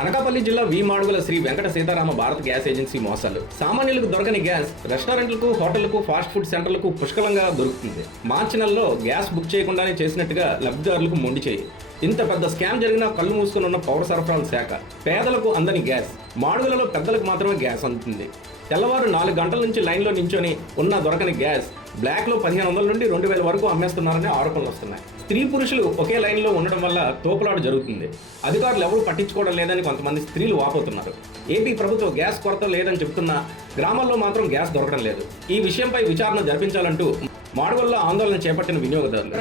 అనకాపల్లి జిల్లా వి Madugula Shri Venkata Sitarama Bharat gas agency మోసాలు. సామాన్యులకు దొరకని గ్యాస్ రెస్టారెంట్లకు, హోటళ్లకు, ఫాస్ట్ ఫుడ్ సెంటర్లకు పుష్కలంగా దొరుకుతుంది. మార్చి నెలలో గ్యాస్ బుక్ చేయకుండానే చేసినట్టుగా లబ్ధిదారులకు మొండి చేయి. ఇంత పెద్ద స్కామ్ జరిగినా కళ్ళు మూసుకుని ఉన్న పౌర సరఫరాల శాఖ పేదలకు అందని గ్యాస్, మాడుగులలో పెద్దలకు మాత్రమే గ్యాస్ అందుతుంది. తెల్లవారు 4 గంటల నుంచి లైన్లో నించొని ఉన్న దొరకని గ్యాస్ బ్లాక్లో 1500 నుండి 2000 వరకు అమ్మేస్తున్నారనే ఆరోపణలు వస్తున్నాయి. స్త్రీ పురుషులు ఒకే లైన్లో ఉండడం వల్ల తోపులాట జరుగుతుంది. అధికారులు ఎవరు పట్టించుకోవడం లేదని కొంతమంది స్త్రీలు వాపోతున్నారు. ఏపీ ప్రభుత్వం గ్యాస్ కొరత లేదని చెబుతున్నా గ్రామాల్లో మాత్రం గ్యాస్ దొరకడం లేదు. ఈ విషయంపై విచారణ జరిపించాలంటూ మాడుగుల్లో ఆందోళన చేపట్టిన వినియోగదారులు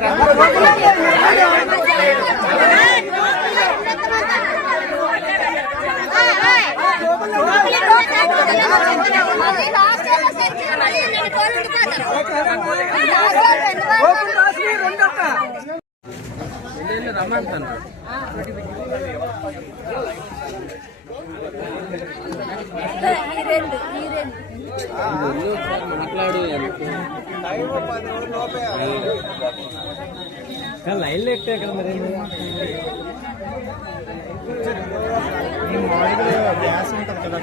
మాట్లాడు లైన్లో ఎక్కే కదా మరి గ్యాస్ ఉంటుంది కదా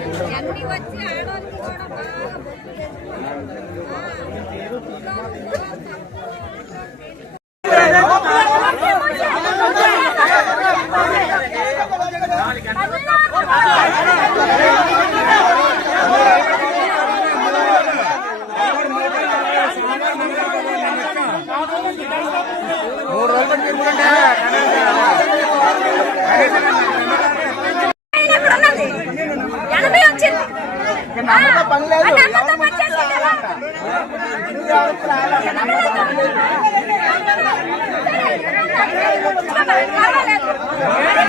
పని